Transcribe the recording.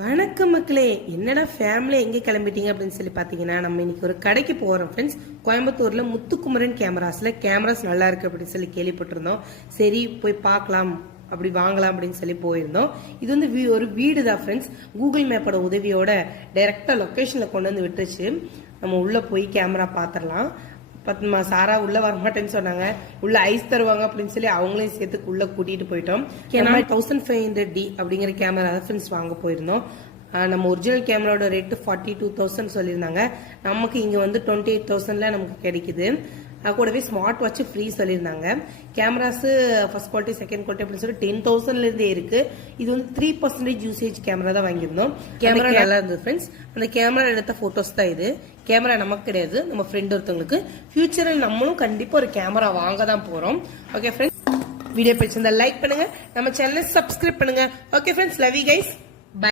வணக்கம் மக்களே, என்னடா ஃபேமிலி எங்கே கிளம்பிட்டீங்க அப்படின்னு சொல்லி பார்த்தீங்கன்னா, நம்ம இன்னைக்கு ஒரு கடைக்கு போகிறோம் ஃப்ரெண்ட்ஸ். கோயம்புத்தூர்ல முத்துக்குமரன் கேமராஸ் நல்லா இருக்கு அப்படின்னு சொல்லி கேள்விப்பட்டிருந்தோம். சரி போய் பார்க்கலாம், அப்படி வாங்கலாம் அப்படின்னு சொல்லி போயிருந்தோம். இது வந்து ஒரு வீடு தான் ஃப்ரெண்ட்ஸ். கூகுள் மேப்போட உதவியோட டைரக்டா லொக்கேஷன்ல கொண்டு வந்து விட்டுருச்சு. நம்ம உள்ள போய் கேமரா பார்த்துடலாம். பத்மா சாரா உள்ள வரமாட்டேன்னு சொன்னாங்க. உள்ள ஐஸ் தருவாங்க அப்படின்னு சொல்லி அவங்களையும் சேர்த்து உள்ள கூட்டிட்டு போயிட்டோம். 1500D அப்படிங்கிற கேமரா ஃப்ரெண்ட்ஸ் வாங்க போயிருந்தோம். நம்ம ஒரிஜினல் கேமராவோட ரேட்டு 42,000 சொல்லியிருந்தாங்க. நமக்கு இங்க வந்து 28,000ல நமக்கு கிடைக்குது. கூடவே ஸ்மார்ட் வாட்ச் ஃப்ரீ சொல்லியிருந்தாங்க. Cameras first quality second quality அப்படின்னு சொல்லி 10,000ல இருந்தே இருக்கு. இது வந்து 3% யூசேஜ் கேமரா தான் வாங்கியிருந்தோம். கேமரா நல்லா இருந்தது ஃப்ரெண்ட்ஸ். அந்த கேமரா எடுத்த போட்டோஸ் தான் இது. கேமரா நமக்கு கிடையாது, நம்ம ஃப்ரெண்ட் ஒருத்தவங்களுக்கு. ஃபியூச்சரில் நம்மளும் கண்டிப்பா ஒரு கேமரா வாங்க தான் போறோம். ஓகே ஃப்ரெண்ட்ஸ், வீடியோ பிடிச்சிருந்தா லைக் பண்ணுங்க, நம்ம சேனலை சப்ஸ்கிரைப் பண்ணுங்க. Okay friends, love you guys.